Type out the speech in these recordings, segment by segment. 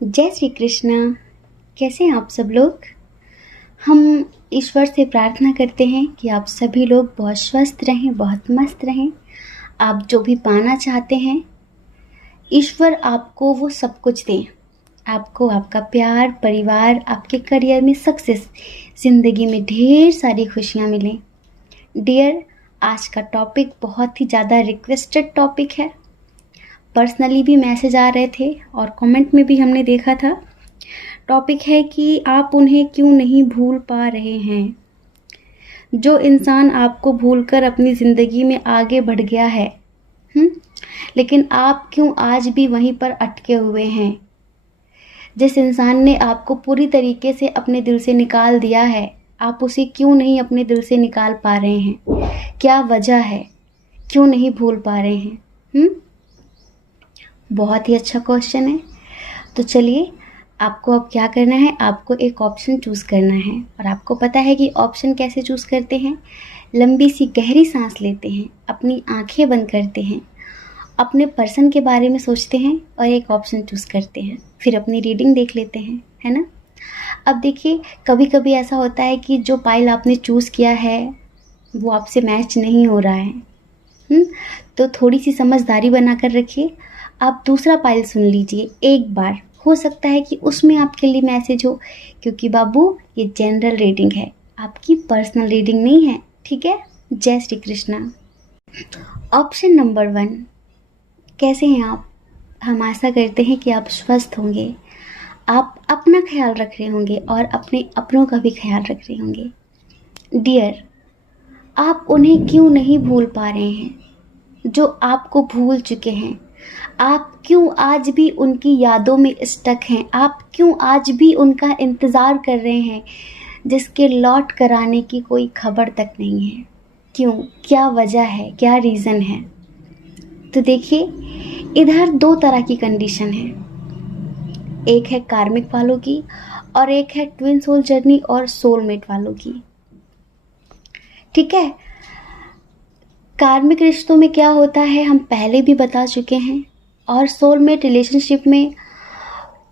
जय श्री कृष्ण। कैसे हैं आप सब लोग? हम ईश्वर से प्रार्थना करते हैं कि आप सभी लोग बहुत स्वस्थ रहें, बहुत मस्त रहें। आप जो भी पाना चाहते हैं ईश्वर आपको वो सब कुछ दें। आपको आपका प्यार, परिवार, आपके करियर में सक्सेस, ज़िंदगी में ढेर सारी खुशियाँ मिलें। डियर, आज का टॉपिक बहुत ही ज़्यादा रिक्वेस्टेड टॉपिक है। पर्सनली भी मैसेज आ रहे थे और कमेंट में भी हमने देखा था। टॉपिक है कि आप उन्हें क्यों नहीं भूल पा रहे हैं। जो इंसान आपको भूलकर अपनी ज़िंदगी में आगे बढ़ गया है, लेकिन आप क्यों आज भी वहीं पर अटके हुए हैं। जिस इंसान ने आपको पूरी तरीके से अपने दिल से निकाल दिया है, आप उसे क्यों नहीं अपने दिल से निकाल पा रहे हैं? क्या वजह है, क्यों नहीं भूल पा रहे हैं? बहुत ही अच्छा क्वेश्चन है। तो चलिए, आपको अब क्या करना है, आपको एक ऑप्शन चूज़ करना है। और आपको पता है कि ऑप्शन कैसे चूज़ करते हैं। लंबी सी गहरी सांस लेते हैं, अपनी आंखें बंद करते हैं, अपने पर्सन के बारे में सोचते हैं और एक ऑप्शन चूज़ करते हैं। फिर अपनी रीडिंग देख लेते हैं, है ना। अब देखिए, कभी कभी ऐसा होता है कि जो पाइल आपने चूज़ किया है वो आपसे मैच नहीं हो रहा है। तो थोड़ी सी समझदारी बना कर रखिए। आप दूसरा पाइल सुन लीजिए एक बार, हो सकता है कि उसमें आपके लिए मैसेज हो, क्योंकि बाबू ये जनरल रीडिंग है, आपकी पर्सनल रीडिंग नहीं है, ठीक है। जय श्री कृष्णा। ऑप्शन नंबर 1, कैसे हैं आप? हम आशा करते हैं कि आप स्वस्थ होंगे, आप अपना ख्याल रख रहे होंगे और अपने अपनों का भी ख्याल रख रहे होंगे। डियर, आप उन्हें क्यों नहीं भूल पा रहे हैं जो आपको भूल चुके हैं? आप क्यों आज भी उनकी यादों में स्टक हैं? आप क्यों आज भी उनका इंतज़ार कर रहे हैं जिसके लौट कर आने की कोई खबर तक नहीं है? क्यों? क्या वजह है, क्या रीज़न है? तो देखिए, इधर 2 तरह की कंडीशन है। एक है कार्मिक वालों की और एक है ट्विन सोल जर्नी और सोलमेट वालों की, ठीक है। कार्मिक रिश्तों में क्या होता है हम पहले भी बता चुके हैं, और सोलमेट रिलेशनशिप में,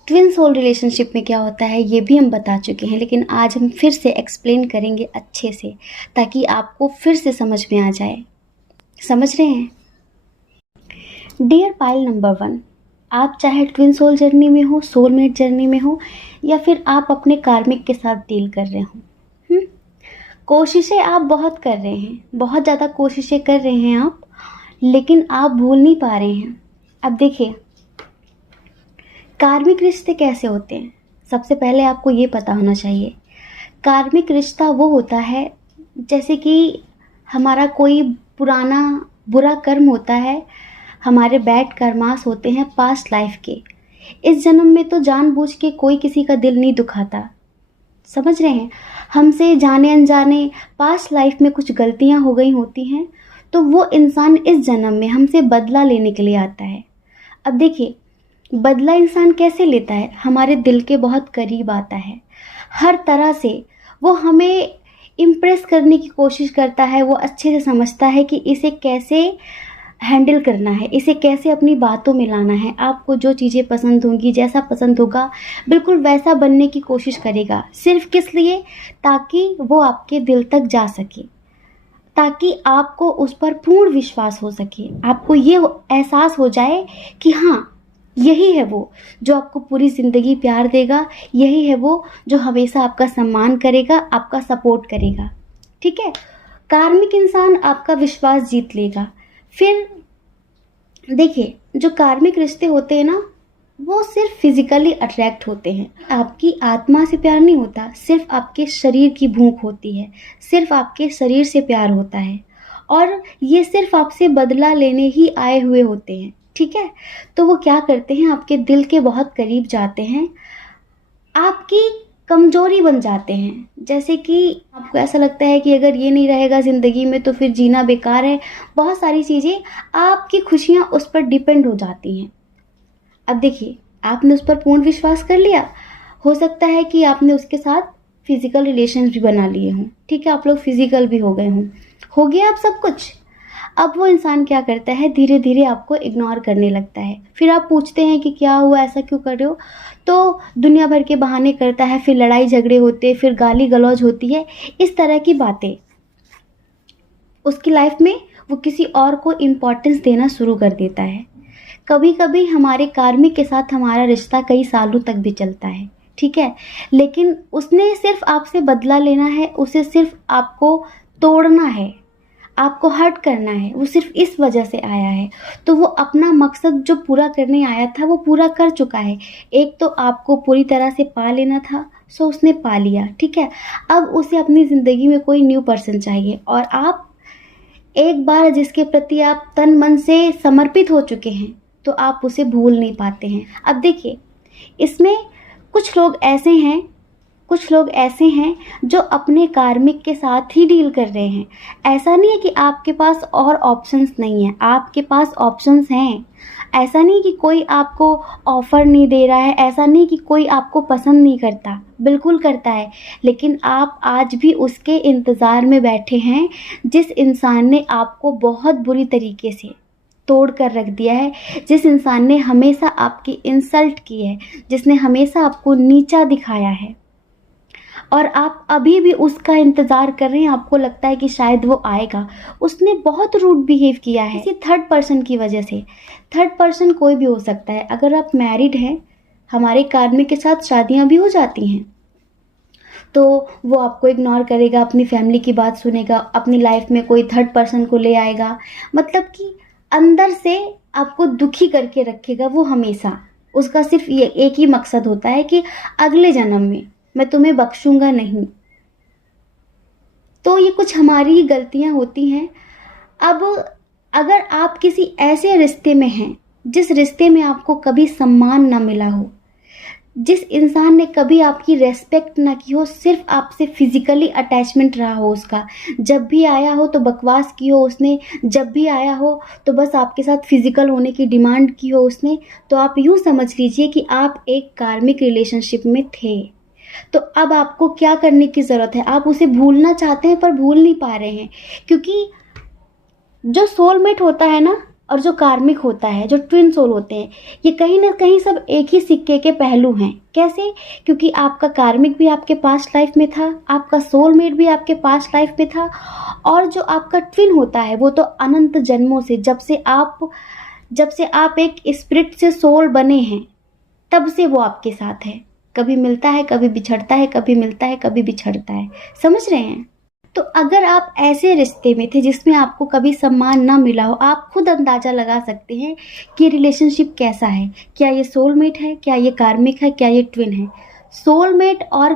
ट्विन सोल रिलेशनशिप में क्या होता है ये भी हम बता चुके हैं। लेकिन आज हम फिर से एक्सप्लेन करेंगे अच्छे से, ताकि आपको फिर से समझ में आ जाए। समझ रहे हैं? डियर पाइल नंबर 1, आप चाहे ट्विन सोल जर्नी में हो, सोलमेट जर्नी में हो, या फिर आप अपने कार्मिक के साथ डील कर रहे हो, कोशिशें आप बहुत कर रहे हैं, बहुत ज़्यादा कोशिशें कर रहे हैं आप, लेकिन आप भूल नहीं पा रहे हैं। अब देखिए, कार्मिक रिश्ते कैसे होते हैं, सबसे पहले आपको ये पता होना चाहिए। कार्मिक रिश्ता वो होता है जैसे कि हमारा कोई पुराना बुरा कर्म होता है, हमारे बैड कर्मास होते हैं पास्ट लाइफ के। इस जन्म में तो जानबूझ के कोई किसी का दिल नहीं दुखाता, समझ रहे हैं। हमसे जाने अनजाने पास्ट लाइफ में कुछ गलतियां हो गई होती हैं, तो वो इंसान इस जन्म में हमसे बदला लेने के लिए आता है। अब देखिए, बदला इंसान कैसे लेता है? हमारे दिल के बहुत करीब आता है, हर तरह से वो हमें इम्प्रेस करने की कोशिश करता है। वो अच्छे से समझता है कि इसे कैसे हैंडल करना है, इसे कैसे अपनी बातों में लाना है। आपको जो चीज़ें पसंद होंगी, जैसा पसंद होगा, बिल्कुल वैसा बनने की कोशिश करेगा। सिर्फ किस लिए? ताकि वो आपके दिल तक जा सके, ताकि आपको उस पर पूर्ण विश्वास हो सके, आपको ये एहसास हो जाए कि हाँ, यही है वो जो आपको पूरी ज़िंदगी प्यार देगा, यही है वो जो हमेशा आपका सम्मान करेगा, आपका सपोर्ट करेगा, ठीक है। कार्मिक इंसान आपका विश्वास जीत लेगा। फिर देखिए, जो कार्मिक रिश्ते होते हैं ना, वो सिर्फ फिजिकली अट्रैक्ट होते हैं, आपकी आत्मा से प्यार नहीं होता, सिर्फ आपके शरीर की भूख होती है, सिर्फ आपके शरीर से प्यार होता है, और ये सिर्फ आपसे बदला लेने ही आए हुए होते हैं, ठीक है। तो वो क्या करते हैं, आपके दिल के बहुत करीब जाते हैं, आपकी कमजोरी बन जाते हैं। जैसे कि आपको ऐसा लगता है कि अगर ये नहीं रहेगा ज़िंदगी में तो फिर जीना बेकार है। बहुत सारी चीज़ें, आपकी खुशियाँ उस पर डिपेंड हो जाती हैं। अब देखिए, आपने उस पर पूर्ण विश्वास कर लिया, हो सकता है कि आपने उसके साथ फिजिकल रिलेशंस भी बना लिए हों, ठीक है, आप लोग फिजिकल भी हो गए हों, हो गया आप सब कुछ। अब वो इंसान क्या करता है, धीरे धीरे आपको इग्नोर करने लगता है। फिर आप पूछते हैं कि क्या हुआ, ऐसा क्यों कर रहे हो, तो दुनिया भर के बहाने करता है, फिर लड़ाई झगड़े होते हैं, फिर गाली गलौज होती है, इस तरह की बातें। उसकी लाइफ में वो किसी और को इम्पोर्टेंस देना शुरू कर देता है। कभी कभी हमारे कार्मिक के साथ हमारा रिश्ता कई सालों तक भी चलता है, ठीक है, लेकिन उसने सिर्फ आपसे बदला लेना है, उसे सिर्फ आपको तोड़ना है, आपको हर्ट करना है, वो सिर्फ इस वजह से आया है। तो वो अपना मकसद जो पूरा करने आया था वो पूरा कर चुका है। एक तो आपको पूरी तरह से पा लेना था, सो उसने पा लिया, ठीक है। अब उसे अपनी ज़िंदगी में कोई न्यू पर्सन चाहिए, और आप एक बार जिसके प्रति आप तन मन से समर्पित हो चुके हैं तो आप उसे भूल नहीं पाते हैं। अब देखिए, इसमें कुछ लोग ऐसे हैं जो अपने कार्मिक के साथ ही डील कर रहे हैं। ऐसा नहीं है कि आपके पास और ऑप्शंस नहीं है, आपके पास ऑप्शंस हैं। ऐसा नहीं कि कोई आपको ऑफ़र नहीं दे रहा है, ऐसा नहीं कि कोई आपको पसंद नहीं करता, बिल्कुल करता है, लेकिन आप आज भी उसके इंतज़ार में बैठे हैं जिस इंसान ने आपको बहुत बुरी तरीके से तोड़ कर रख दिया है, जिस इंसान ने हमेशा आपकी इंसल्ट की है, जिसने हमेशा आपको नीचा दिखाया है, और आप अभी भी उसका इंतज़ार कर रहे हैं। आपको लगता है कि शायद वो आएगा। उसने बहुत रूड बिहेव किया है किसी थर्ड पर्सन की वजह से। थर्ड पर्सन कोई भी हो सकता है। अगर आप मैरिड हैं, हमारे कार्मिक के साथ शादियां भी हो जाती हैं, तो वो आपको इग्नोर करेगा, अपनी फैमिली की बात सुनेगा, अपनी लाइफ में कोई थर्ड पर्सन को ले आएगा, मतलब कि अंदर से आपको दुखी करके रखेगा वो हमेशा। उसका सिर्फ ये एक ही मकसद होता है कि अगले जन्म में मैं तुम्हें बख्शूंगा नहीं। तो ये कुछ हमारी ही गलतियां होती हैं। अब अगर आप किसी ऐसे रिश्ते में हैं जिस रिश्ते में आपको कभी सम्मान ना मिला हो, जिस इंसान ने कभी आपकी रेस्पेक्ट ना की हो, सिर्फ आपसे फिजिकली अटैचमेंट रहा हो उसका, जब भी आया हो तो बकवास की हो उसने, जब भी आया हो तो बस आपके साथ फिजिकल होने की डिमांड की हो उसने, तो आप यूँ समझ लीजिए कि आप एक कार्मिक रिलेशनशिप में थे। तो अब आपको क्या करने की ज़रूरत है? आप उसे भूलना चाहते हैं पर भूल नहीं पा रहे हैं, क्योंकि जो सोलमेट होता है ना, और जो कार्मिक होता है, जो ट्विन सोल होते हैं, ये कहीं ना कहीं सब एक ही सिक्के के पहलू हैं। कैसे? क्योंकि आपका कार्मिक भी आपके पास्ट लाइफ में था, आपका सोलमेट भी आपके पास्ट लाइफ में था, और जो आपका ट्विन होता है वो तो अनंत जन्मों से, जब से आप एक स्पिरिट से सोल बने हैं, तब से वो आपके साथ है। कभी मिलता है, कभी बिछड़ता है, कभी मिलता है, कभी बिछड़ता है। समझ रहे हैं? तो अगर आप ऐसे रिश्ते में थे जिसमें आपको कभी सम्मान ना मिला हो, आप खुद अंदाज़ा लगा सकते हैं कि रिलेशनशिप कैसा है। क्या ये सोलमेट है, क्या ये कार्मिक है, क्या ये ट्विन है? सोलमेट और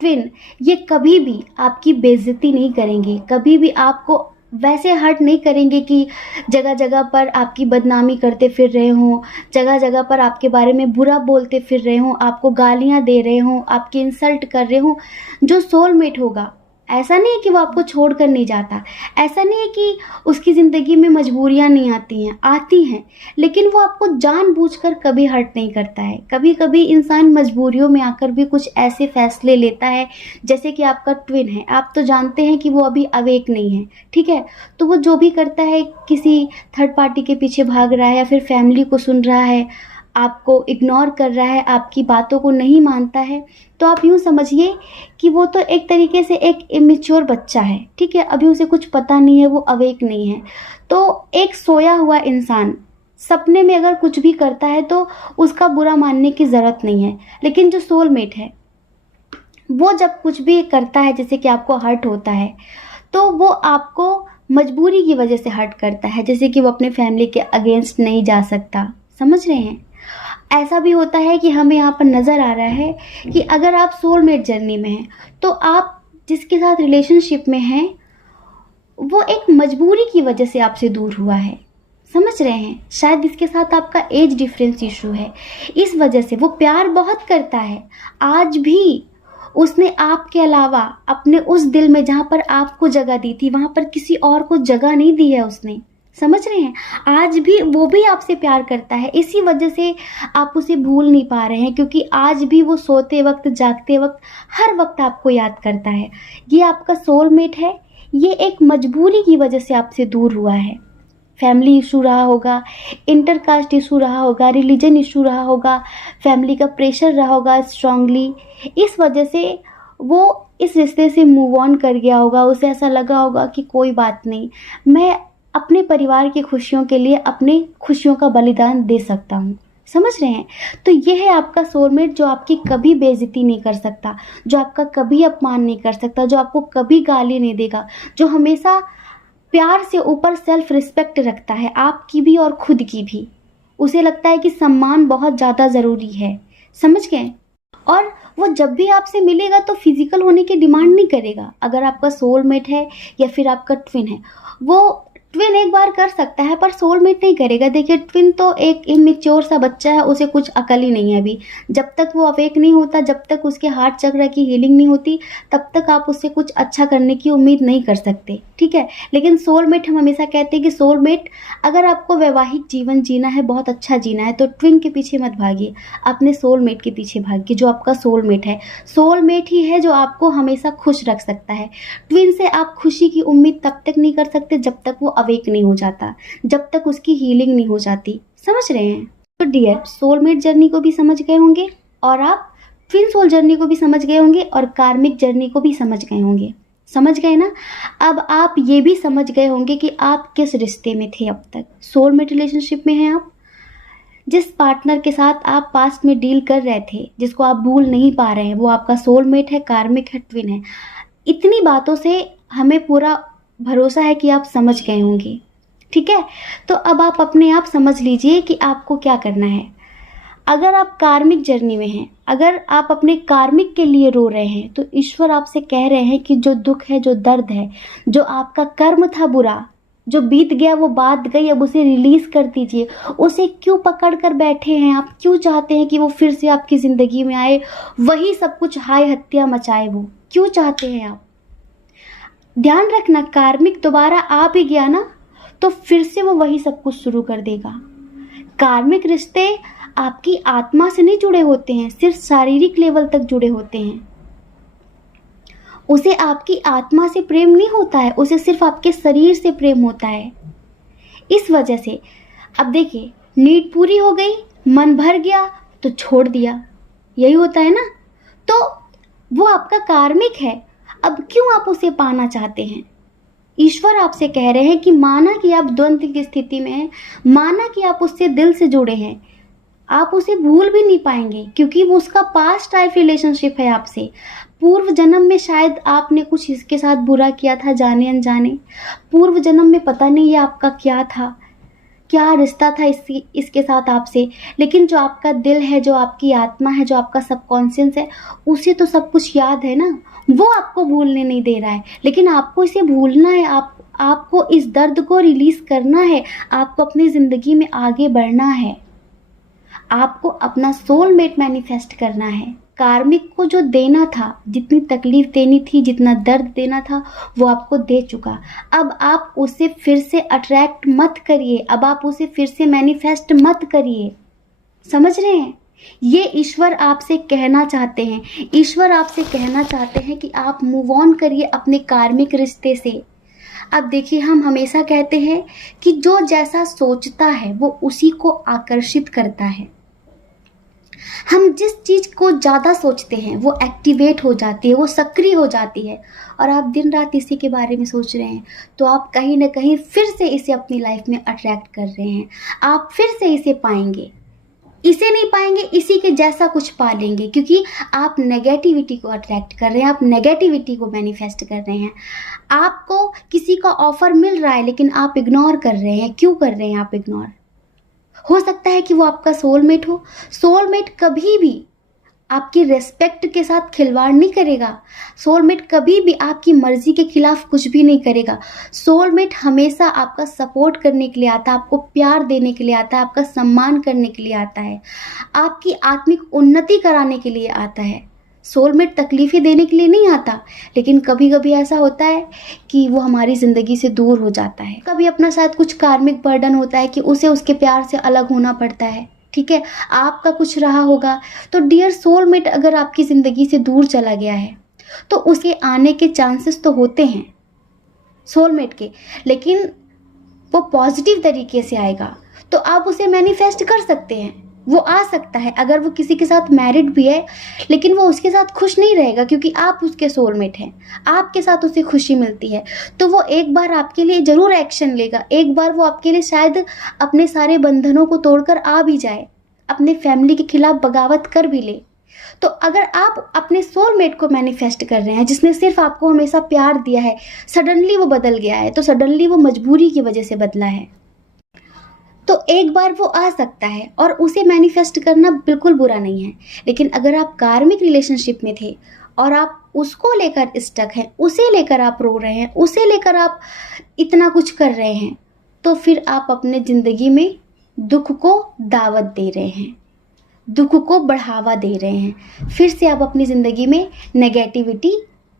ट्विन ये कभी भी आपकी बेइज्जती नहीं करेंगे, कभी भी आपको वैसे हर्ट नहीं करेंगे कि जगह जगह पर आपकी बदनामी करते फिर रहे हों, जगह जगह पर आपके बारे में बुरा बोलते फिर रहे हों, आपको गालियाँ दे रहे हों, आपकी इंसल्ट कर रहे हों। जो सोलमेट होगा, ऐसा नहीं है कि वो आपको छोड़कर नहीं जाता, ऐसा नहीं है कि उसकी ज़िंदगी में मजबूरियां नहीं आती हैं, लेकिन वो आपको जानबूझकर कभी हर्ट नहीं करता है। कभी कभी इंसान मजबूरियों में आकर भी कुछ ऐसे फैसले लेता है, जैसे कि आपका ट्विन है, आप तो जानते हैं कि वो अभी अवेक नहीं है, ठीक है, तो वो जो भी करता है किसी थर्ड पार्टी के पीछे भाग रहा है, या फिर फैमिली को सुन रहा है, आपको इग्नोर कर रहा है, आपकी बातों को नहीं मानता है, तो आप यूँ समझिए कि वो तो एक तरीके से एक इमेच्योर बच्चा है, ठीक है, अभी उसे कुछ पता नहीं है, वो अवेक नहीं है। तो एक सोया हुआ इंसान सपने में अगर कुछ भी करता है तो उसका बुरा मानने की ज़रूरत नहीं है, लेकिन जो सोलमेट है वो जब कुछ भी करता है, जैसे कि आपको हर्ट होता है, तो वो आपको मजबूरी की वजह से हर्ट करता है, जैसे कि वो अपने फैमिली के अगेंस्ट नहीं जा सकता। समझ रहे हैं? ऐसा भी होता है कि हमें यहाँ पर नज़र आ रहा है कि अगर आप सोलमेट जर्नी में हैं, तो आप जिसके साथ रिलेशनशिप में हैं वो एक मजबूरी की वजह से आपसे दूर हुआ है। समझ रहे हैं? शायद इसके साथ आपका एज डिफरेंस इशू है, इस वजह से वो प्यार बहुत करता है। आज भी उसने आपके अलावा अपने उस दिल में जहाँ पर आपको जगह दी थी, वहाँ पर किसी और को जगह नहीं दी है उसने। समझ रहे हैं? आज भी वो भी आपसे प्यार करता है, इसी वजह से आप उसे भूल नहीं पा रहे हैं, क्योंकि आज भी वो सोते वक्त, जागते वक्त, हर वक्त आपको याद करता है। ये आपका सोलमेट है, ये एक मजबूरी की वजह से आपसे दूर हुआ है। फैमिली इशू रहा होगा, इंटरकास्ट इशू रहा होगा, रिलीजन इशू रहा होगा, फैमिली का प्रेशर रहा होगा स्ट्रांगली। इस वजह से वो इस रिश्ते से मूव ऑन कर गया होगा। उसे ऐसा लगा होगा कि कोई बात नहीं, मैं अपने परिवार की खुशियों के लिए अपनी खुशियों का बलिदान दे सकता हूँ। समझ रहे हैं? तो ये है आपका सोलमेट, जो आपकी कभी बेइज्जती नहीं कर सकता, जो आपका कभी अपमान नहीं कर सकता, जो आपको कभी गाली नहीं देगा, जो हमेशा प्यार से ऊपर सेल्फ रिस्पेक्ट रखता है, आपकी भी और खुद की भी। उसे लगता है कि सम्मान बहुत ज़्यादा ज़रूरी है। समझ गए? और वो जब भी आपसे मिलेगा तो फिजिकल होने की डिमांड नहीं करेगा। अगर आपका सोलमेट है या फिर आपका ट्विन है, वो ट्विन एक बार कर सकता है पर सोलमेट नहीं करेगा। देखिए, ट्विन तो एक इमेच्योर सा बच्चा है, उसे कुछ अकल ही नहीं है अभी। जब तक वो अवेक नहीं होता, जब तक उसके हार्ट चक्र की हीलिंग नहीं होती, तब तक आप उससे कुछ अच्छा करने की उम्मीद नहीं कर सकते, ठीक है। लेकिन सोलमेट, हम हमेशा कहते हैं कि सोलमेट, अगर आपको वैवाहिक जीवन जीना है, बहुत अच्छा जीना है, तो ट्विन के पीछे मत भागिए, अपने सोलमेट के पीछे भागिए। जो आपका सोलमेट है, सोलमेट ही है जो आपको हमेशा खुश रख सकता है। ट्विन से आप खुशी की उम्मीद तब तक नहीं कर सकते जब तक वो अवेक नहीं हो जाता, जब तक उसकी हीलिंग नहीं हो जाती। समझ रहे हैं? तो डियर, सोलमेट जर्नी को भी समझ गए होंगे, और आप ट्विन सोल जर्नी को भी समझ गए होंगे, और कार्मिक जर्नी को भी समझ गए होंगे। समझ गए ना? अब आप ये भी समझ गए होंगे कि आप किस रिश्ते में थे अब तक। सोलमेट रिलेशनशिप में हैं आप। जिस पार्टनर के साथ आप पास्ट में डील कर रहे थे, जिसको आप भूल नहीं पा रहे हैं, वो आपका सोलमेट है, कार्मिक है, ट्विन है। इतनी बातों से हमें पूरा भरोसा है कि आप समझ गए होंगे, ठीक है। तो अब आप अपने आप समझ लीजिए कि आपको क्या करना है। अगर आप कार्मिक जर्नी में हैं, अगर आप अपने कार्मिक के लिए रो रहे हैं, तो ईश्वर आपसे कह रहे हैं कि जो दुख है, जो दर्द है, जो आपका कर्म था बुरा, जो बीत गया वो बात गई, अब उसे रिलीज कर दीजिए। उसे क्यों पकड़ कर बैठे हैं आप? क्यों चाहते हैं कि वो फिर से आपकी जिंदगी में आए, वही सब कुछ हाय हत्या मचाए? वो क्यों चाहते हैं आप? ध्यान रखना, कार्मिक दोबारा आ भी गया ना, तो फिर से वो वही सब कुछ शुरू कर देगा। कार्मिक रिश्ते आपकी आत्मा से नहीं जुड़े होते हैं, सिर्फ शारीरिक लेवल तक जुड़े होते हैं। उसे आपकी आत्मा से प्रेम नहीं होता है, उसे सिर्फ आपके शरीर से प्रेम होता है। इस वजह से अब देखिए, नीड पूरी हो गई, मन भर गया तो छोड़ दिया, यही होता है ना। तो वो आपका कार्मिक है, अब क्यों आप उसे पाना चाहते हैं? ईश्वर आपसे कह रहे हैं कि माना कि आप द्वंद्व की स्थिति में हैं, माना कि आप उससे दिल से जुड़े हैं, आप उसे भूल भी नहीं पाएंगे, क्योंकि वो उसका पास्ट लाइफ रिलेशनशिप है आपसे। पूर्व जन्म में शायद आपने कुछ इसके साथ बुरा किया था, जाने अनजाने। पूर्व जन्म में पता नहीं ये आपका क्या था, क्या रिश्ता था इसके साथ आपसे। लेकिन जो आपका दिल है, जो आपकी आत्मा है, जो आपका सबकॉन्शियस है, उसे तो सब कुछ याद है ना। वो आपको भूलने नहीं दे रहा है, लेकिन आपको इसे भूलना है। आपको इस दर्द को रिलीज करना है, आपको अपनी जिंदगी में आगे बढ़ना है, आपको अपना सोलमेट मैनिफेस्ट करना है। कार्मिक को जो देना था, जितनी तकलीफ देनी थी, जितना दर्द देना था, वो आपको दे चुका। अब आप उसे फिर से अट्रैक्ट मत करिए, अब आप उसे फिर से मैनिफेस्ट मत करिए। समझ रहे हैं? ये ईश्वर आपसे कहना चाहते हैं। ईश्वर आपसे कहना चाहते हैं कि आप मूव ऑन करिए अपने कार्मिक रिश्ते से। अब देखिए, हम हमेशा कहते हैं कि जो जैसा सोचता है वो उसी को आकर्षित करता है। हम जिस चीज को ज्यादा सोचते हैं वो एक्टिवेट हो जाती है, वो सक्रिय हो जाती है। और आप दिन रात इसी के बारे में सोच रहे हैं, तो आप कहीं ना कहीं फिर से इसे अपनी लाइफ में अट्रैक्ट कर रहे हैं। आप फिर से इसे पाएंगे, इसे नहीं पाएंगे, इसी के जैसा कुछ पा लेंगे, क्योंकि आप नेगेटिविटी को अट्रैक्ट कर रहे हैं, आप नेगेटिविटी को मैनिफेस्ट कर रहे हैं। आपको किसी का ऑफर मिल रहा है, लेकिन आप इग्नोर कर रहे हैं। क्यों कर रहे हैं आप इग्नोर? हो सकता है कि वो आपका सोलमेट हो। सोलमेट कभी भी आपकी रेस्पेक्ट के साथ खिलवाड़ नहीं करेगा। सोलमेट कभी भी आपकी मर्जी के खिलाफ कुछ भी नहीं करेगा। सोलमेट हमेशा आपका सपोर्ट करने के लिए आता है, आपको प्यार देने के लिए आता है, आपका सम्मान करने के लिए आता है, आपकी आत्मिक उन्नति कराने के लिए आता है। सोलमेट तकलीफें देने के लिए नहीं आता। लेकिन कभी कभी ऐसा होता है कि वो हमारी ज़िंदगी से दूर हो जाता है। कभी अपना शायद कुछ कार्मिक बर्डन होता है कि उसे उसके प्यार से अलग होना पड़ता है, ठीक है। आपका कुछ रहा होगा। तो डियर सोलमेट अगर आपकी ज़िंदगी से दूर चला गया है तो उसके आने के चांसेस तो होते हैं सोलमेट के, लेकिन वो पॉजिटिव तरीके से आएगा तो आप उसे मैनिफेस्ट कर सकते हैं। वो आ सकता है। अगर वो किसी के साथ मैरिड भी है लेकिन वो उसके साथ खुश नहीं रहेगा क्योंकि आप उसके सोलमेट हैं, आपके साथ उसे खुशी मिलती है, तो वो एक बार आपके लिए ज़रूर एक्शन लेगा। एक बार वो आपके लिए शायद अपने सारे बंधनों को तोड़कर आ भी जाए, अपने फैमिली के खिलाफ बगावत कर भी ले। तो अगर आप अपने सोलमेट को मैनिफेस्ट कर रहे हैं जिसने सिर्फ आपको हमेशा प्यार दिया है, सडनली वो बदल गया है, तो सडनली वो मजबूरी की वजह से बदला है, तो एक बार वो आ सकता है और उसे मैनिफेस्ट करना बिल्कुल बुरा नहीं है। लेकिन अगर आप कार्मिक रिलेशनशिप में थे और आप उसको लेकर स्टक हैं, उसे लेकर आप रो रहे हैं, उसे लेकर आप इतना कुछ कर रहे हैं, तो फिर आप अपने ज़िंदगी में दुख को दावत दे रहे हैं, दुख को बढ़ावा दे रहे हैं, फिर से आप अपनी ज़िंदगी में नेगेटिविटी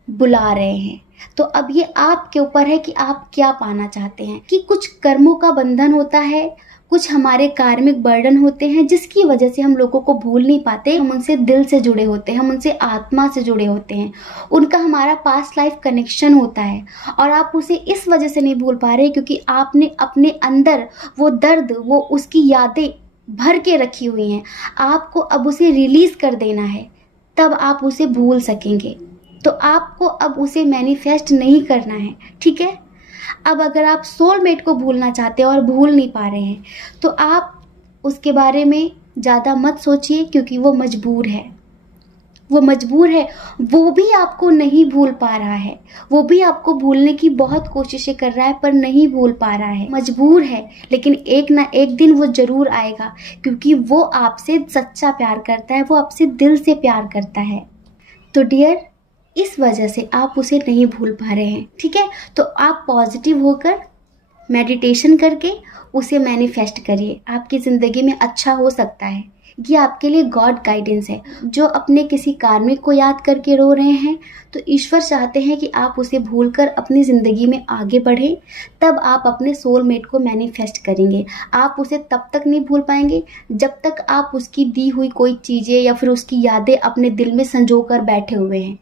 बुला रहे हैं। तो अब ये आपके ऊपर है कि आप क्या पाना चाहते हैं। कि कुछ कर्मों का बंधन होता है, कुछ हमारे कार्मिक बर्डन होते हैं जिसकी वजह से हम लोगों को भूल नहीं पाते। हम उनसे दिल से जुड़े होते हैं, हम उनसे आत्मा से जुड़े होते हैं, उनका हमारा पास्ट लाइफ कनेक्शन होता है और आप उसे इस वजह से नहीं भूल पा रहे क्योंकि आपने अपने अंदर वो दर्द, वो उसकी यादें भर के रखी हुई हैं। आपको अब उसे रिलीज़ कर देना है, तब आप उसे भूल सकेंगे। तो आपको अब उसे मैनिफेस्ट नहीं करना है, ठीक है। अब अगर आप सोलमेट को भूलना चाहते हो और भूल नहीं पा रहे हैं तो आप उसके बारे में ज़्यादा मत सोचिए क्योंकि वो मजबूर है, वो मजबूर है। वो भी आपको नहीं भूल पा रहा है, वो भी आपको भूलने की बहुत कोशिशें कर रहा है पर नहीं भूल पा रहा है, मजबूर है। लेकिन एक ना एक दिन वो ज़रूर आएगा क्योंकि वो आपसे सच्चा प्यार करता है, वो आपसे दिल से प्यार करता है। तो डियर, इस वजह से आप उसे नहीं भूल पा रहे हैं, ठीक है। तो आप पॉजिटिव होकर मेडिटेशन करके उसे मैनिफेस्ट करिए। आपकी ज़िंदगी में अच्छा हो सकता है। ये आपके लिए गॉड गाइडेंस है। जो अपने किसी कार्मिक को याद करके रो रहे हैं तो ईश्वर चाहते हैं कि आप उसे भूलकर अपनी ज़िंदगी में आगे बढ़ें, तब आप अपने सोलमेट को मैनिफेस्ट करेंगे। आप उसे तब तक नहीं भूल पाएंगे जब तक आप उसकी दी हुई कोई चीज़ें या फिर उसकी यादें अपने दिल में संजो कर बैठे हुए हैं,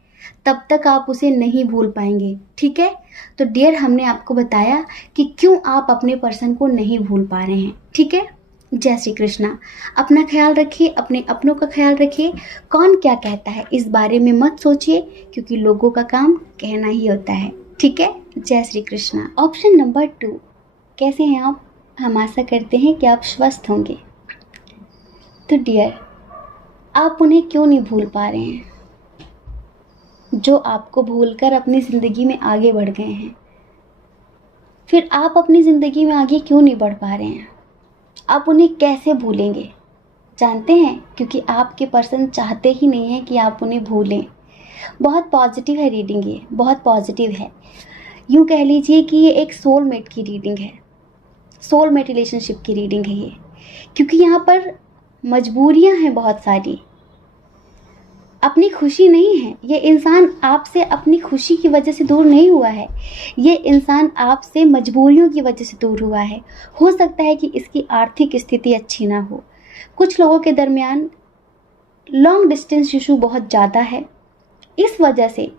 तब तक आप उसे नहीं भूल पाएंगे, ठीक है। तो डियर, हमने आपको बताया कि क्यों आप अपने पर्सन को नहीं भूल पा रहे हैं, ठीक है। जय श्री कृष्णा। अपना ख्याल रखिए, अपने अपनों का ख्याल रखिए। कौन क्या कहता है इस बारे में मत सोचिए क्योंकि लोगों का काम कहना ही होता है, ठीक है। जय श्री कृष्णा। ऑप्शन नंबर 2, कैसे हैं आप? हम आशा करते हैं कि आप स्वस्थ होंगे। तो डियर, आप उन्हें क्यों नहीं भूल पा रहे हैं जो आपको भूलकर अपनी ज़िंदगी में आगे बढ़ गए हैं? फिर आप अपनी ज़िंदगी में आगे क्यों नहीं बढ़ पा रहे हैं? आप उन्हें कैसे भूलेंगे? जानते हैं, क्योंकि आपके पर्सन चाहते ही नहीं हैं कि आप उन्हें भूलें। बहुत पॉजिटिव है रीडिंग, ये बहुत पॉजिटिव है। यूँ कह लीजिए कि ये एक सोलमेट की रीडिंग है, सोलमेट रिलेशनशिप की रीडिंग है ये, क्योंकि यहाँ पर मजबूरियाँ हैं बहुत सारी। अपनी खुशी नहीं है, ये इंसान आपसे अपनी खुशी की वजह से दूर नहीं हुआ है, ये इंसान आपसे मजबूरियों की वजह से दूर हुआ है। हो सकता है कि इसकी आर्थिक स्थिति अच्छी ना हो। कुछ लोगों के दरमियान लॉन्ग डिस्टेंस इशू बहुत ज़्यादा है, इस वजह से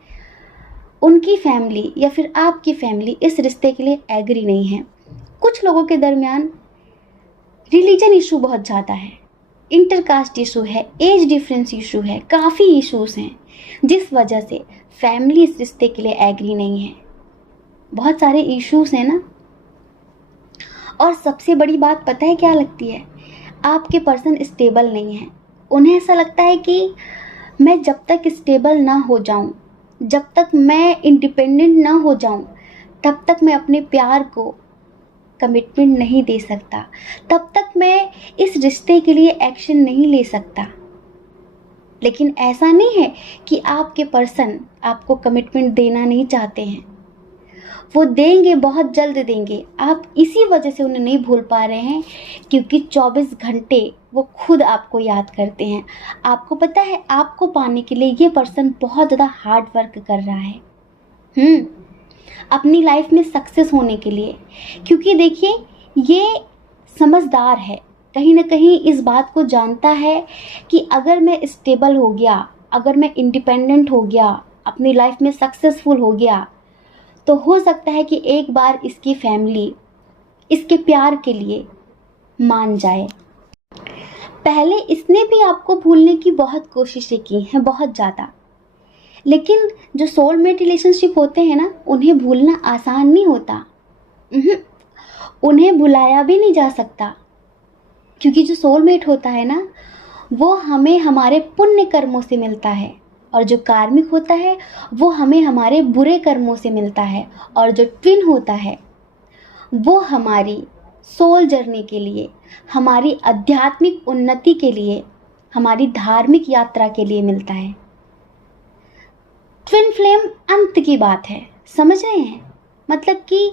उनकी फैमिली या फिर आपकी फैमिली इस रिश्ते के लिए एग्री नहीं है। कुछ लोगों के दरमियान रिलीजन इशू बहुत ज़्यादा है, इंटरकास्ट इशू है, एज डिफरेंस इशू है, काफ़ी इश्यूज हैं जिस वजह से फैमिली इस रिश्ते के लिए एग्री नहीं है। बहुत सारे इश्यूज हैं ना। और सबसे बड़ी बात पता है क्या लगती है? आपके पर्सन स्टेबल नहीं है। उन्हें ऐसा लगता है कि मैं जब तक स्टेबल ना हो जाऊं, जब तक मैं इंडिपेंडेंट ना हो जाऊं, तब तक मैं अपने प्यार को कमिटमेंट नहीं दे सकता, तब तक मैं इस रिश्ते के लिए एक्शन नहीं ले सकता। लेकिन ऐसा नहीं है कि आपके पर्सन आपको कमिटमेंट देना नहीं चाहते हैं, वो देंगे, बहुत जल्द देंगे। आप इसी वजह से उन्हें नहीं भूल पा रहे हैं क्योंकि 24 घंटे वो खुद आपको याद करते हैं। आपको पता है, आपको पाने के लिए ये पर्सन बहुत ज़्यादा हार्ड वर्क कर रहा है अपनी लाइफ में सक्सेस होने के लिए। क्योंकि देखिए, ये समझदार है, कहीं ना कहीं इस बात को जानता है कि अगर मैं स्टेबल हो गया, अगर मैं इंडिपेंडेंट हो गया, अपनी लाइफ में सक्सेसफुल हो गया, तो हो सकता है कि एक बार इसकी फैमिली इसके प्यार के लिए मान जाए। पहले इसने भी आपको भूलने की बहुत कोशिशें की हैं, बहुत ज़्यादा। लेकिन जो सोलमेट रिलेशनशिप होते हैं ना, उन्हें भूलना आसान नहीं होता। उन्हें भुलाया भी नहीं जा सकता, क्योंकि जो सोलमेट होता है ना, वो हमें हमारे पुण्य कर्मों से मिलता है, और जो कार्मिक होता है वो हमें हमारे बुरे कर्मों से मिलता है। और जो ट्विन होता है वो हमारी सोल जर्नी के लिए, हमारी आध्यात्मिक उन्नति के लिए, हमारी धार्मिक यात्रा के लिए मिलता है। ट्विन फ्लेम अंत की बात है, समझ रहे हैं? मतलब कि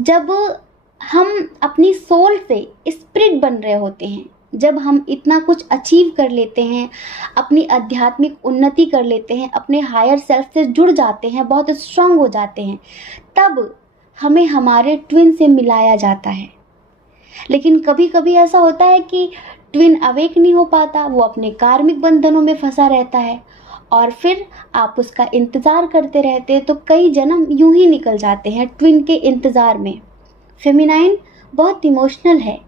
जब हम अपनी सोल से स्पिरिट बन रहे होते हैं, जब हम इतना कुछ अचीव कर लेते हैं, अपनी आध्यात्मिक उन्नति कर लेते हैं, अपने हायर सेल्फ से जुड़ जाते हैं, बहुत स्ट्रांग हो जाते हैं, तब हमें हमारे ट्विन से मिलाया जाता है। लेकिन कभी कभी ऐसा होता है कि ट्विन अवेक नहीं हो पाता, वो अपने कार्मिक बंधनों में फंसा रहता है, और फिर आप उसका इंतज़ार करते रहते हैं। तो कई जन्म यूं ही निकल जाते हैं ट्विन के इंतज़ार में। फेमिनाइन बहुत इमोशनल है।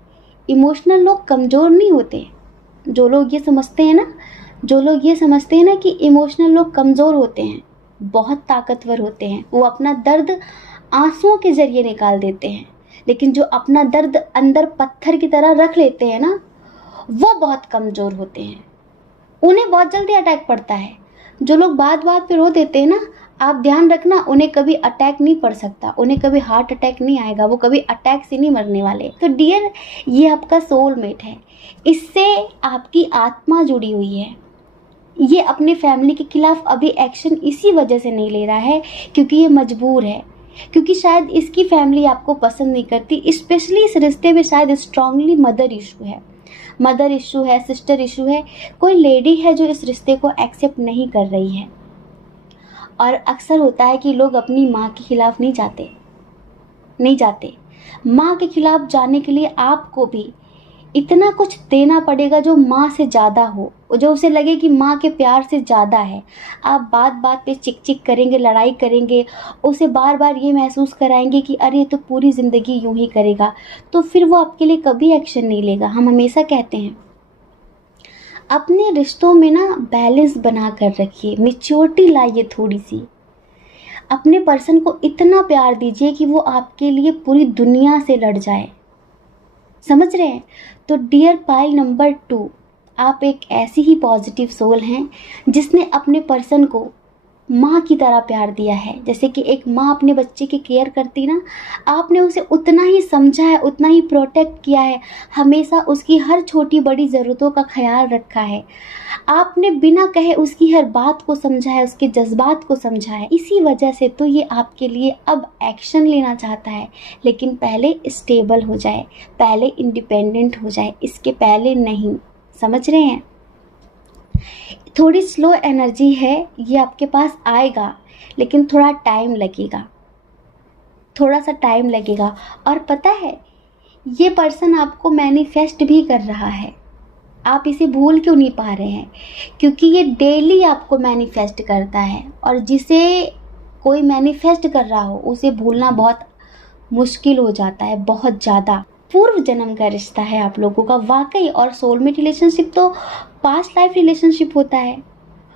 इमोशनल लोग कमज़ोर नहीं होते। जो लोग ये समझते हैं ना कि इमोशनल लोग कमज़ोर होते हैं, बहुत ताकतवर होते हैं। वो अपना दर्द आंसुओं के ज़रिए निकाल देते हैं। लेकिन जो अपना दर्द अंदर पत्थर की तरह रख लेते हैं ना, वो बहुत कमज़ोर होते हैं। उन्हें बहुत जल्दी अटैक पड़ता है। जो लोग बात बात पे रो देते हैं ना, आप ध्यान रखना, उन्हें कभी अटैक नहीं पड़ सकता, उन्हें कभी हार्ट अटैक नहीं आएगा, वो कभी अटैक से नहीं मरने वाले। तो डियर, ये आपका सोलमेट है, इससे आपकी आत्मा जुड़ी हुई है। ये अपने फैमिली के खिलाफ अभी एक्शन इसी वजह से नहीं ले रहा है क्योंकि ये मजबूर है, क्योंकि शायद इसकी फैमिली आपको पसंद नहीं करती। स्पेशली इस रिश्ते में शायद स्ट्रांगली मदर इशू है, सिस्टर इशू है। कोई लेडी है जो इस रिश्ते को एक्सेप्ट नहीं कर रही है। और अक्सर होता है कि लोग अपनी माँ के खिलाफ नहीं जाते। माँ के खिलाफ जाने के लिए आपको भी इतना कुछ देना पड़ेगा जो माँ से ज़्यादा हो, जो उसे लगे कि माँ के प्यार से ज़्यादा है। आप बात बात पे चिक चिक करेंगे, लड़ाई करेंगे, उसे बार बार ये महसूस कराएंगे कि अरे तो पूरी ज़िंदगी यूं ही करेगा, तो फिर वो आपके लिए कभी एक्शन नहीं लेगा। हम हमेशा कहते हैं अपने रिश्तों में ना बैलेंस बना कर रखिए, मैच्योरिटी लाइए थोड़ी सी। अपने पर्सन को इतना प्यार दीजिए कि वो आपके लिए पूरी दुनिया से लड़ जाए। समझ रहे हैं? तो डियर पाइल नंबर 2, आप एक ऐसी ही पॉजिटिव सोल हैं जिसने अपने पर्सन को माँ की तरह प्यार दिया है। जैसे कि एक माँ अपने बच्चे की केयर करती ना, आपने उसे उतना ही समझा है, उतना ही प्रोटेक्ट किया है, हमेशा उसकी हर छोटी बड़ी ज़रूरतों का ख्याल रखा है। आपने बिना कहे उसकी हर बात को समझा है, उसके जज्बात को समझा है। इसी वजह से तो ये आपके लिए अब एक्शन लेना चाहता है, लेकिन पहले स्टेबल हो जाए, पहले इंडिपेंडेंट हो जाए, इसके पहले नहीं। समझ रहे हैं? थोड़ी स्लो एनर्जी है, ये आपके पास आएगा, लेकिन थोड़ा सा टाइम लगेगा। और पता है, ये पर्सन आपको मैनिफेस्ट भी कर रहा है। आप इसे भूल क्यों नहीं पा रहे हैं? क्योंकि ये डेली आपको मैनिफेस्ट करता है, और जिसे कोई मैनिफेस्ट कर रहा हो उसे भूलना बहुत मुश्किल हो जाता है, बहुत ज़्यादा। पूर्व जन्म का रिश्ता है आप लोगों का वाकई। और सोलमेट रिलेशनशिप तो पास्ट लाइफ रिलेशनशिप होता है।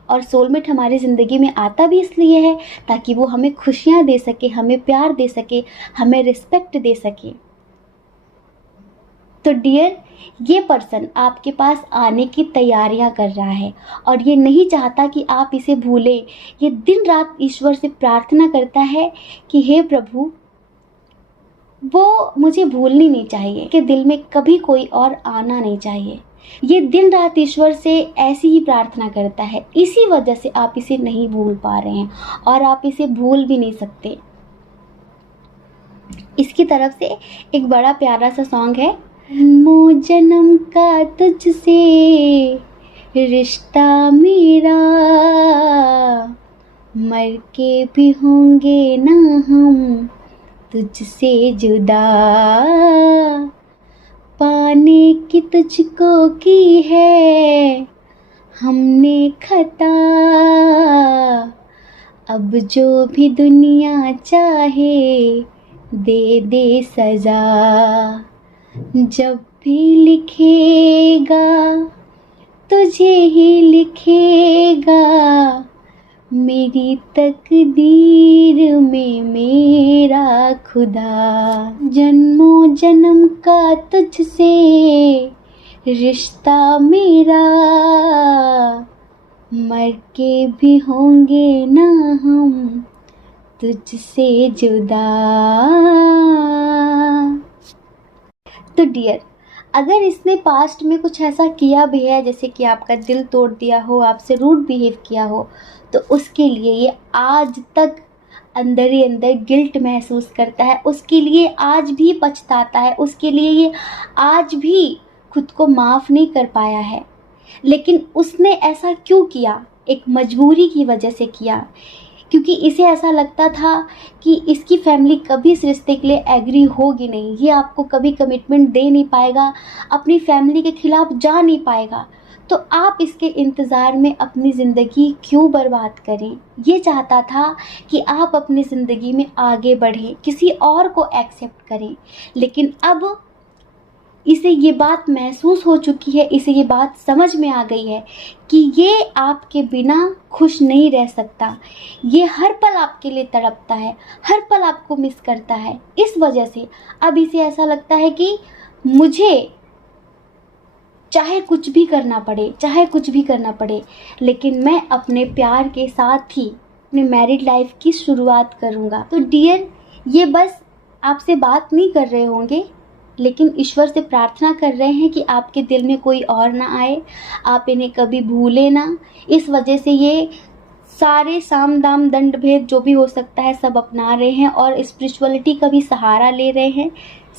और सोलमेट हमारी ज़िंदगी में आता भी इसलिए है ताकि वो हमें खुशियाँ दे सके, हमें प्यार दे सके, हमें रिस्पेक्ट दे सके। तो डियर, ये पर्सन आपके पास आने की तैयारियां कर रहा है, और ये नहीं चाहता कि आप इसे भूलें। ये दिन रात ईश्वर से प्रार्थना करता है कि हे प्रभु, वो मुझे भूलनी नहीं चाहिए, कि दिल में कभी कोई और आना नहीं चाहिए। ये दिन रात ईश्वर से ऐसी ही प्रार्थना करता है। इसी वजह से आप इसे नहीं भूल पा रहे हैं, और आप इसे भूल भी नहीं सकते। इसकी तरफ से एक बड़ा प्यारा सा सॉन्ग है, जन्मों जन्म का तुझसे रिश्ता मेरा, मर के भी होंगे ना हम तुझसे जुदा, पाने की तुझको की है हमने खता, अब जो भी दुनिया चाहे दे दे सजा। जब भी लिखेगा तुझे ही लिखेगा, मेरी तकदीर में मेरा खुदा। जन्मों जन्म का तुझसे रिश्ता मेरा, मर के भी होंगे ना हम तुझसे जुदा। तो डियर, अगर इसने पास्ट में कुछ ऐसा किया भी है, जैसे कि आपका दिल तोड़ दिया हो, आपसे रूड बिहेव किया हो, तो उसके लिए ये आज तक अंदर ही अंदर गिल्ट महसूस करता है, उसके लिए आज भी पछताता है, उसके लिए ये आज भी खुद को माफ़ नहीं कर पाया है। लेकिन उसने ऐसा क्यों किया? एक मजबूरी की वजह से किया, क्योंकि इसे ऐसा लगता था कि इसकी फैमिली कभी इस रिश्ते के लिए एग्री होगी नहीं, ये आपको कभी कमिटमेंट दे नहीं पाएगा, अपनी फैमिली के खिलाफ जा नहीं पाएगा, तो आप इसके इंतज़ार में अपनी ज़िंदगी क्यों बर्बाद करें। ये चाहता था कि आप अपनी ज़िंदगी में आगे बढ़ें, किसी और को एक्सेप्ट करें, लेकिन अब इसे ये बात महसूस हो चुकी है, इसे ये बात समझ में आ गई है कि ये आपके बिना खुश नहीं रह सकता। ये हर पल आपके लिए तड़पता है, हर पल आपको मिस करता है। इस वजह से अब इसे ऐसा लगता है कि मुझे चाहे कुछ भी करना पड़े, चाहे कुछ भी करना पड़े, लेकिन मैं अपने प्यार के साथ ही अपने मैरिड लाइफ की शुरुआत करूँगा। तो डियर, ये बस आपसे बात नहीं कर रहे होंगे, लेकिन ईश्वर से प्रार्थना कर रहे हैं कि आपके दिल में कोई और ना आए, आप इन्हें कभी भूले ना। इस वजह से ये सारे साम दाम दंड भेद जो भी हो सकता है सब अपना रहे हैं और स्पिरिचुअलिटी का भी सहारा ले रहे हैं,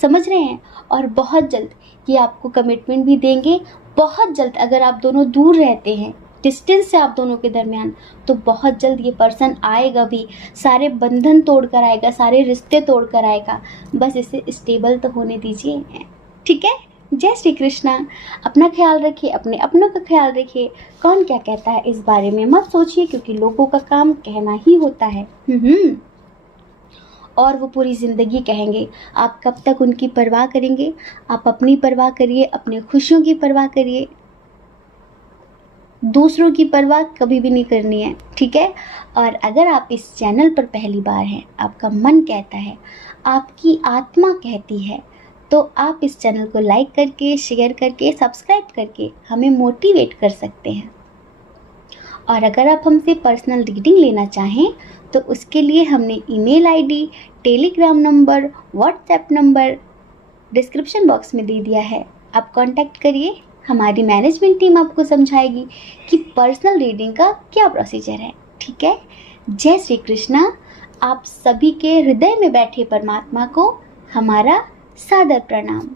समझ रहे हैं। और बहुत जल्द ये आपको कमिटमेंट भी देंगे, बहुत जल्द। अगर आप दोनों दूर रहते हैं, डिस्टेंस है आप दोनों के दरमियान, तो बहुत जल्द ये पर्सन आएगा भी, सारे बंधन तोड़ कर आएगा, सारे रिश्ते तोड़ कर आएगा। बस इसे स्टेबल तो होने दीजिए, ठीक है। जय श्री कृष्णा। अपना ख्याल रखिए, अपने अपनों का ख्याल रखिए। कौन क्या कहता है इस बारे में मत सोचिए, क्योंकि लोगों का काम कहना ही होता है। और वो पूरी ज़िंदगी कहेंगे। आप कब तक उनकी परवाह करेंगे? आप अपनी परवाह करिए, अपने खुशियों की परवाह करिए, दूसरों की परवाह कभी भी नहीं करनी है, ठीक है। और अगर आप इस चैनल पर पहली बार हैं, आपका मन कहता है, आपकी आत्मा कहती है, तो आप इस चैनल को लाइक करके, शेयर करके, सब्सक्राइब करके हमें मोटिवेट कर सकते हैं। और अगर आप हमसे पर्सनल रीडिंग लेना चाहें, तो उसके लिए हमने email ID, Telegram number, WhatsApp number description box में दे दिया है। आप कांटेक्ट करिए, हमारी मैनेजमेंट टीम आपको समझाएगी कि पर्सनल रीडिंग का क्या प्रोसीजर है, ठीक है। जय श्री कृष्णा। आप सभी के हृदय में बैठे परमात्मा को हमारा सादर प्रणाम।